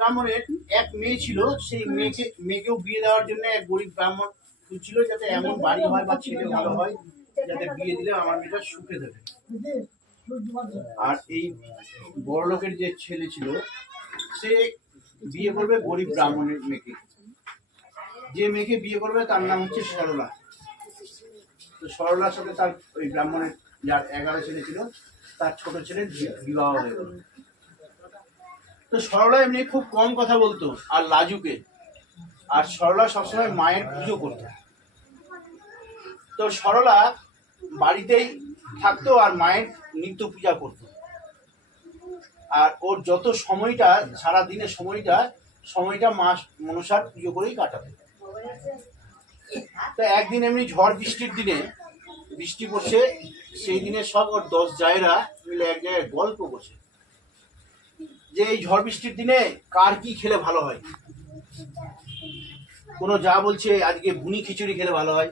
ব্রাহ্মণের এক মেয়ে ছিল, সেই মেয়েকে, মেয়েকেও বিয়ে দেওয়ার জন্য এক গরিব ব্রাহ্মণ খুঁজছিল যাতে এমন বাড়ি হয় বা ছেলে ভালো হয়, যাতে বিয়ে দিলে আমার মেয়েটা সুখে দেবে আর এই বড় লোকের যে ছেলে ছিল, সে বিয়ে করবে গরিব ব্রাহ্মণের মেয়েকে। যে মেয়েকে বিয়ে করবে তার নাম হচ্ছে সরলা। তো সরলার সাথে তার ওই ব্রাহ্মণের যার এগারো ছেলে ছিল, তার ছোট ছেলের বি- বিবাহ হয়ে গেল। তো সরলা এমনি খুব কম কথা বলতো, আর লাজুকে। আর সরলা সবসময় মায়ের পুজো করতো। তো সরলা বাড়িতেই থাকতো আর মায়ের নিত্য পূজা করতো। আর ওর যত সময়টা, সারা দিনের সময়টা সময়টা মা মনসার পুজো করেই কাটাতো। তো একদিন এমনি ঝড় বৃষ্টির দিনে বৃষ্টি পড়ছে, সেই দিনে সব ওর দশ জায়রা মিলে এক জায়গায় গল্প করছে। যে এই ঝড় বৃষ্টির দিনে কার কি খেলে ভালো হয়? কোনো যা বলছে আজকে বুনি খিচুড়ি খেলে ভালো হয়,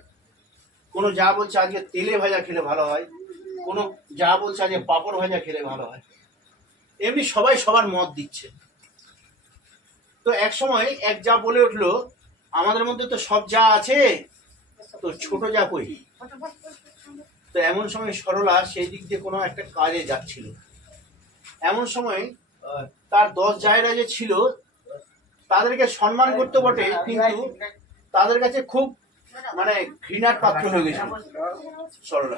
কোনো যা বলছে আজকে তেলে ভাজা খেলে ভালো হয়, কোনো যা বলছে আজকে পাঁপড় ভাজা খেলে ভালো হয়। এমনি সবাই সবার মত দিচ্ছে। তো এক সময় এক যা বলে উঠল, আমাদের মধ্যে তো সব যা আছে, তো ছোট যা কই? তো এমন সময় সরলা সেই দিক দিয়ে কোনো একটা কাজে যাচ্ছিল। এমন সময় তার দশ জায়গা যে ছিল, তাদেরকে সম্মান করতে বটে, কিন্তু তাদের কাছে খুব মানে ঘৃণার পাত্র হয়ে গেছিল। সরলা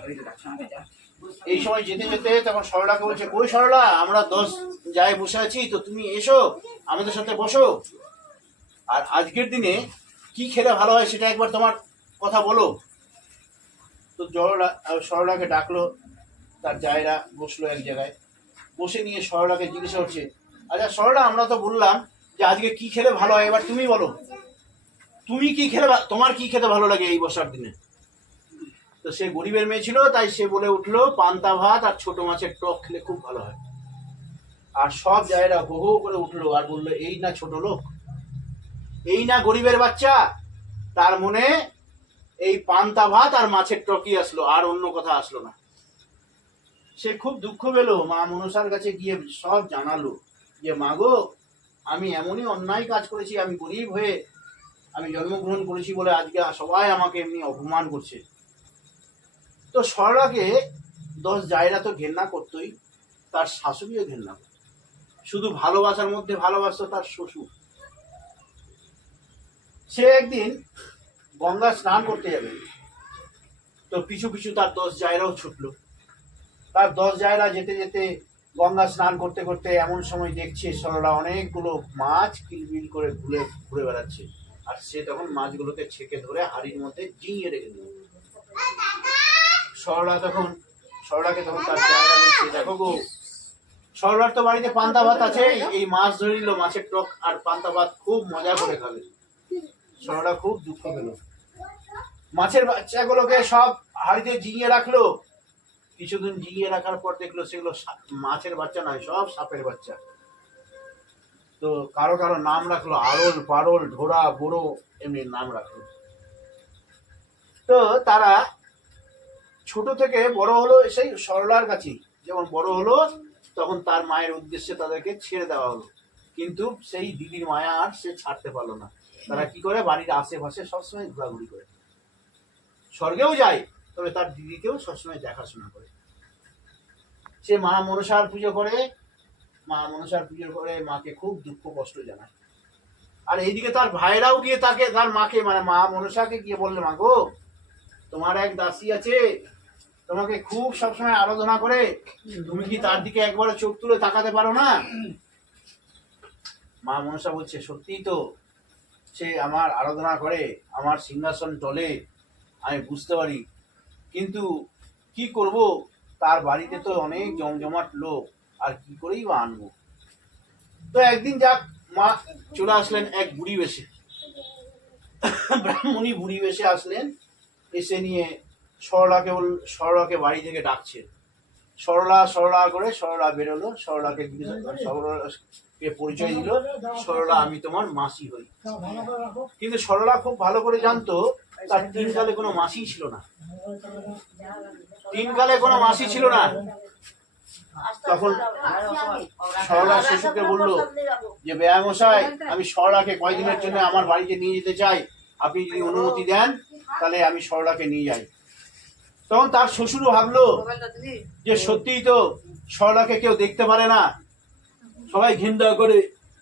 এই সময় যেতে যেতে তখন সরলাকে বলছে, কই সরলা, আমরা দশ জায়গায় বসে আছি, তো তুমি এসো, আমাদের সাথে বসো। আর আজকের দিনে কি খেলে ভালো হয় সেটা একবার তোমার কথা বলো। তো জরলা সরলাকে ডাকলো, তার জায়রা বসল এক জায়গায়। বসে নিয়ে সরলাকে জিজ্ঞাসা করছে আচ্ছা সরলা, আমরা তো বললাম যে আজকে কি খেলে ভালো হয়, এবার তুমি বলো। তুমি কি খেলে তোমার কি খেতে ভালো লাগে এই বর্ষার দিনে? তো সে গরিবের মেয়ে ছিল, তাই সে বলে উঠল, পান্তা ভাত আর ছোট মাছের টক খেলে খুব ভালো হয়। আর সব জায়গা হো হো করে উঠল আর বলল, এই না ছোট লোক, এই না গরিবের বাচ্চা। তার মনে এই পান্তা ভাত আর মাছের টকই আসলো, আর অন্য কথা আসলো না। সে খুব দুঃখ পেল। মা মনসার কাছে গিয়ে সব জানালো যে, মা গো, আমি এমনই অন্যায় কাজ করেছি, আমি গরিব হয়ে আমি জন্মগ্রহণ করেছি বলে আজকে সবাই আমাকে এমনি অপমান করছে। তো সরলাকে দশ জায়রা তো ঘেন্না করতোই, তার শাশুড়িও ঘেন্না করতো। শুধু ভালোবাসার মধ্যে ভালোবাসত তার শ্বশুর। সে একদিন গঙ্গা স্নান করতে যাবে। তো পিছু পিছু তার দশ জায়রাও ছুটলো। তার দশ জায়গা যেতে যেতে গঙ্গা স্নান করতে করতে এমন সময় দেখছে সরলা অনেকগুলো মাছ কিলবিল করে ঘুরে ঘুরে বেড়াচ্ছে। আর সে তখন মাছগুলোকে ছেঁকে ধরে হাড়ির মধ্যে জিঙিয়ে রেখে দিল। সরলা তখন সরলাকে তখন তার জায়গা বলছে দেখো গো সরলার তো বাড়িতে পান্তা ভাত আছে এই মাছ ধরে নিল, মাছের টক আর পান্তা ভাত খুব মজা করে খাবে। সরলা খুব দুঃখ পেল। মাছের বাচ্চাগুলোকে সব হাড়িতে জিঙিয়ে রাখল। কিছুদিন জিঙিয়ে রাখার পর দেখল সেগুলো মাছের বাচ্চা নয়, সব সাপের বাচ্চা। তো কারও কারও নাম রাখল আরল পারল ঢোড়া, বুড়ো, এমনি নাম রাখল। তো তারা ছোট থেকে বড় হলো সেই সরলার কাছেই। যখন বড় হলো, তখন তার মায়ের উদ্দেশ্যে তাদেরকে ছেড়ে দেওয়া হলো। কিন্তু সেই দিদির মায়া আর সে ছাড়তে পারল না। তারা কি করে? বাড়ির আশেপাশে সবসময় ঘোরাঘুরি করে। স্বর্গেও যায়। তবে তার দিদিকেও সবসময় দেখাশোনা করে। সে মা মনসার পুজো করে, মা মনসার পুজো করে, মাকে খুব দুঃখ কষ্ট জানায়। আর এইদিকে তার ভাইরাও গিয়ে তাকে, তার মাকে মানে মা মনসাকে গিয়ে বললে, মা গো, তোমার এক দাসী আছে, তোমাকে খুব সবসময় আরাধনা করে, তুমি কি তার দিকে একবারে চোখ তুলে তাকাতে পারো না? মা মনসা বলছে, সত্যিই তো, সে আমার আরাধনা করে, আমার সিংহাসন টলে, আমি বুঝতে পারি কিন্তু কি করব? তার বাড়িতে তো অনেক জমজমাট লোক, আর কি করেই বা আনব? তো একদিন যাক, মা চলে আসলেন এক বুড়ি বেশে। ব্রাহ্মণী বুড়ি বেশে আসলেন, এসে নিয়ে সরলাকে বল, সরলাকে বাড়ি থেকে ডাকছে। সরলা সরলা করে সরলা বেরোলো, সরলাকে সরলাকে পরিচয় দিল? সরলা, আমি তোমার মাসি হই। কিন্তু সরলা খুব ভালো করে জানতো তার তিন কালে কোনো মাসি ছিল না। তিন কালে কোনো মাসি ছিল না। তখন সরলা শ্বশুরকে বলল যে বেয়া মশাই আমি সরলাকে কয়দিনের জন্য আমার বাড়িতে নিয়ে যেতে চাই? আপনি যদি অনুমতি দেন, তাহলে আমি সরলাকে নিয়ে যাই। তখন তার শ্বশুরও ভাবলো যে, সত্যিই তো সরলাকে কেউ দেখতে পারে না। সবাই ঘিন্দা করে,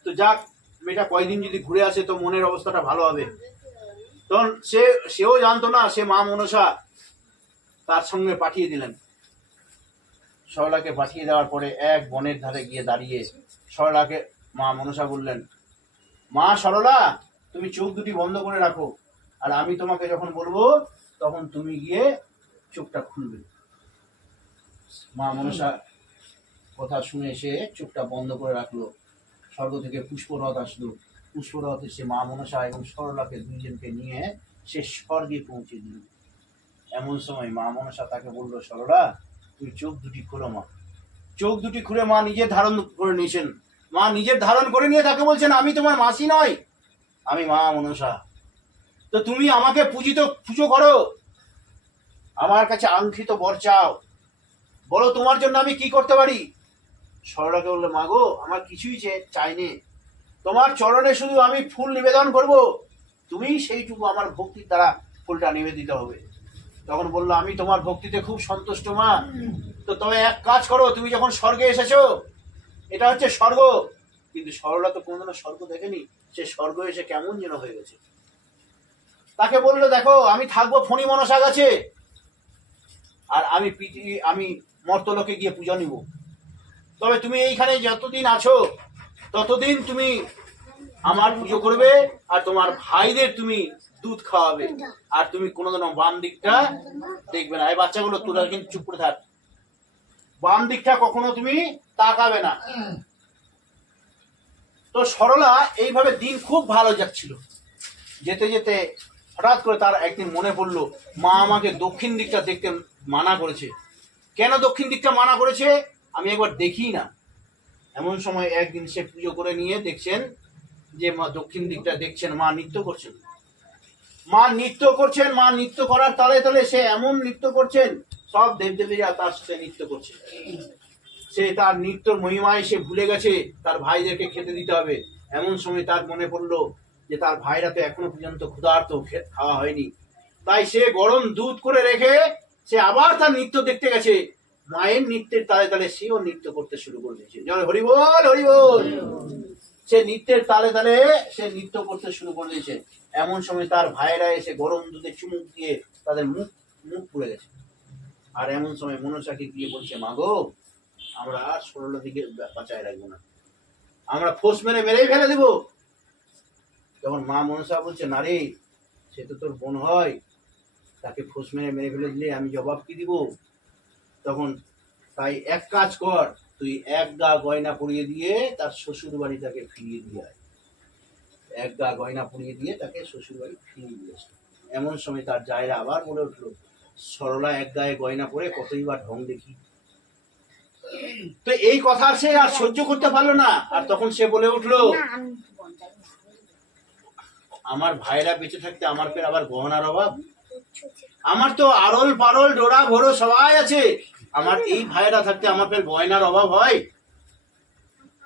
তো যাক, মেয়েটা কয়দিন যদি ঘুরে আসে, তো মনের অবস্থাটা ভালো হবে। তখন সে, সেও জানতো না, সে মা মনসা তার সঙ্গে পাঠিয়ে দিলেন। সরলাকে পাঠিয়ে দেওয়ার পরে এক বনের ধারে গিয়ে দাঁড়িয়ে সরলাকে মা মনসা বললেন, মা সরলা, তুমি চোখ দুটি বন্ধ করে রাখো, আর আমি তোমাকে যখন বলব, তখন তুমি গিয়ে চোখটা খুলবে। মা মনসা কথা শুনে সে চোখটা বন্ধ করে রাখল। স্বর্গ থেকে পুষ্পরথ আসলো। পুষ্পরথ এসে মা মনসা এবং সরলাকে দুইজনকে নিয়ে সে স্বর্গে পৌঁছে দিল। এমন সময় মা মনসা তাকে বলল, সরলা, তুই চোখ দুটি খোলো মা। চোখ দুটি খুলে মা নিজে ধারণ করে নিয়েছেন। মা নিজের ধারণ করে নিয়ে তাকে বলছেন, আমি তোমার মাসি নয় আমি মা মনসা। তো তুমি আমাকে পূজিত, পুজো করো। আমার কাছে আঙ্ক্ষিত বর চাও। বলো তোমার জন্য আমি কি করতে পারি? সরলাকে বলল মাগো আমার কিছুই চাইনি তোমার চরণে শুধু আমি ফুল নিবেদন করব। তুমি সেইটুকু আমার ভক্তির দ্বারা ফুলটা নিবেদিত হবে। তখন বলল, আমি তোমার ভক্তিতে খুব সন্তুষ্ট মা। তো তবে এক কাজ করো, তুমি যখন স্বর্গে এসেছ, এটা হচ্ছে স্বর্গ। কিন্তু সরলা তো কোনোদিনও স্বর্গ দেখেনি, সে স্বর্গ এসে কেমন যেন হয়ে গেছে। তাকে বলল, দেখো, আমি থাকব ফণি মনসা গাছে। আর আমি আমি মর্তলোকে গিয়ে পূজা নিব। তবে তুমি এইখানে যতদিন আছো ততদিন তুমি আমার পুজো করবে আর তোমার ভাইদের তুমি দুধ খাওয়াবে। আর তুমি কোনোদিনও বাম দিকটা দেখবে না। এই বাচ্চাগুলো, তোরা কিন্তু চুপ করে থাক। বাম দিকটা কখনো তুমি তাকাবে না। তো সরলা এইভাবে দিন খুব ভালো যাচ্ছিল। যেতে যেতে হঠাৎ করে তার একদিন মনে পড়ল, মা আমাকে দক্ষিণ দিকটা দেখতে মানা করেছে। কেন দক্ষিণ দিকটা মানা করেছে? আমি একবার দেখি না। এমন সময় একদিন সে পুজো করে নিয়ে দেখছেন যে মা দক্ষিণ দিকটা দেখছেন, মা নৃত্য করছেন। মা নৃত্য করছেন, মা নৃত্য করার তালে তালে সে এমন নৃত্য করছেন, সব দেবদেবীরা তার সাথে নৃত্য করছে। সে তার নৃত্যর মহিমায় সে ভুলে গেছে, তার ভাইদেরকে খেতে দিতে হবে। এমন সময় তার মনে পড়ল যে তার ভাইরা তো এখনও পর্যন্ত ক্ষুধার্ত খাওয়া হয়নি। তাই সে গরম দুধ করে রেখে সে আবার তার নৃত্য দেখতে গেছে। মায়ের নৃত্যের তালে তালে সেও নৃত্য করতে শুরু করে দিয়েছে। যেমন হরিবল হরিবল সে নৃত্যের তালে তালে সে নৃত্য করতে শুরু করে দিয়েছে। এমন সময় তার ভাইরা এসে গরম দুধে চুমুক দিয়ে তাদের মুখ মুখ পুড়ে গেছে। আর এমন সময় মনসাকে গিয়ে বলছে মাগো আমরা আর সরলার দিকে বাঁচায় রাখব না। আমরা ফোর্স মেরে মেরেই ফেলে দেবো। তখন মা মনসা বলছে, না রে, সে তো তোর বোন হয়। তাকে ফোর্স মেরে মেরে ফেলে দিলে আমি জবাব কি দিব? তখন তাই এক কাজ কর তুই এক গা গয়না পরিয়ে দিয়ে তার শ্বশুর বাড়ি তাকে ফিরিয়ে দিয়ে আয়। এক গা গয়না পরিয়ে দিয়ে তাকে শ্বশুর বাড়ি ফিরিয়ে দিয়ে এমন সময় তার জায়রা আবার বলে উঠল সরলা এক গায়ে গয়না পরে কতই বা ঢং দেখি? তো এই কথা সে আর সহ্য করতে পারল না। আর তখন সে বলে উঠল আমার ভাইরা বেঁচে থাকতে আমার ফের আবার গহনার অভাব? আমার তো আরল পারল ডোরা ভরো সবাই আছে। আমার এই ভাইরা থাকতে আমার ফের গয়নার অভাব হয়।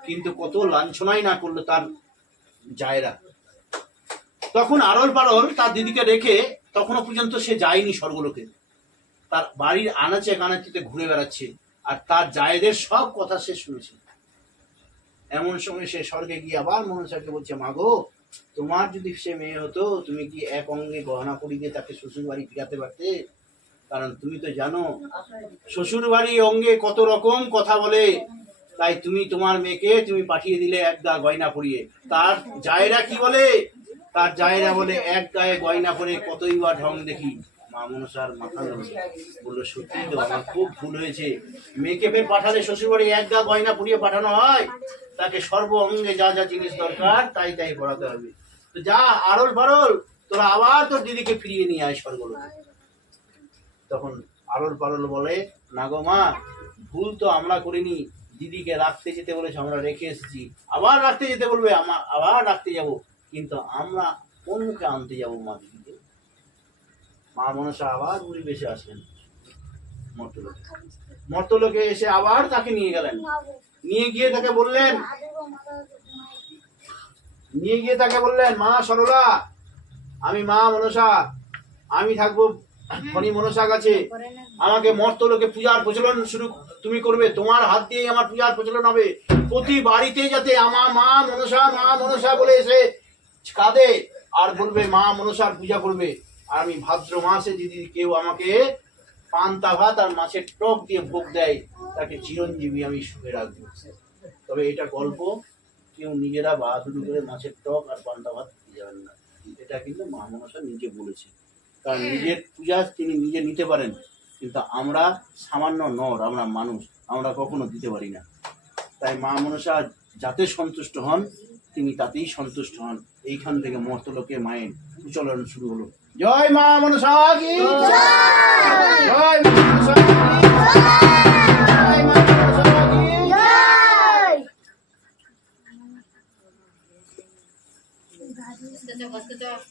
কিন্তু কত লাঞ্ছনাই না করল তার জায়রা। তখন আরল পারল তার দিদিকে রেখে তখনও পর্যন্ত সে যায়নি স্বর্গলোকে। তার বাড়ির আনাচে কানাচিতে ঘুরে বেড়াচ্ছে আর তার জায়েদের সব কথা সে শুনেছে। এমন সময় সে স্বর্গে গিয়ে আবার মনসাকে বলছে মাগো তোমার যদি সে মেয়ে হতো, তুমি কি এক অঙ্গে গহনা পরি তাকে শ্বশুর বাড়ি ফিরাতে পারতে? কারণ তুমি তো জানো শ্বশুর বাড়ি অঙ্গে কত রকম কথা বলে। তাই তুমি তোমার মেয়েকে তুমি পাঠিয়ে দিলে এক গা গয়না পরিয়ে। তার জায়েরা কি বলে? তার জায়েরা বলে, এক গায়ে গয়না পরে কতই বা ঢং দেখি। মা মনসার মাথা ধরল বলল, সত্যি তো খুব ভুল হয়েছে। মেয়েকে ফের পাঠালে শ্বশুর বাড়ি এক গয়না পরিয়ে পাঠানো হয়? তাকে সর্ব অঙ্গে যা যা জিনিস দরকার, তাই তাই পড়াতে হবে। তো যা, আরল পারল তোরা আবার তোর দিদিকে ফিরিয়ে নিয়ে আয় স্বর্গলোকে। তখন আরল পারল বলে, না গো মা, ভুল তো আমরা করিনি। দিদিকে রাখতে যেতে বলেছে, আমরা রেখে এসেছি। আবার রাখতে যেতে বলবে আমার আবার রাখতে যাব। কিন্তু আমরা কোন মুখে আনতে যাব মা দিদিকে মা মনসা আবার বেশি আসলেন মর্তলোকে। মর্তলোকে এসে আবার তাকে নিয়ে গেলেন। নিয়ে গিয়ে তাকে বললেন, নিয়ে গিয়ে তাকে বললেন, মা সরলা, আমি মা মনসা, আমি থাকব ফণি মনসা কাছে। আমাকে মর্তলোকে পূজার প্রচলন শুরু তুমি করবে, তোমার হাত দিয়ে আমার পূজার প্রচলন হবে। প্রতি বাড়িতে যাতে আমার মা মনসা মা মনসা বলে এসে কাঁদে, আর বলবে মা মনসার পূজা করবে। আর আমি ভাদ্র মাসে যদি কেউ আমাকে পান্তা ভাত আর মাছের টক দিয়ে ভোগ দেয় তাকে চিরঞ্জীবী আমি সুখে রাখব। তবে এটা গল্প কেউ নিজেরা বাহাদুরি করে মাছের টক আর পান্তা ভাত দিয়ে যাবেন না। এটা কিন্তু মা মনসা নিজে বলেছে। কারণ নিজের পূজা তিনি নিজে নিতে পারেন কিন্তু আমরা সামান্য নর আমরা মানুষ আমরা কখনো দিতে পারি না। তাই মা মনসা যাতে সন্তুষ্ট হন তিনি তাতেই সন্তুষ্ট হন। এইখান থেকে মর্তলোকে মায়ের প্রচলন শুরু হলো। জয় মা মনসা জয় মা জয়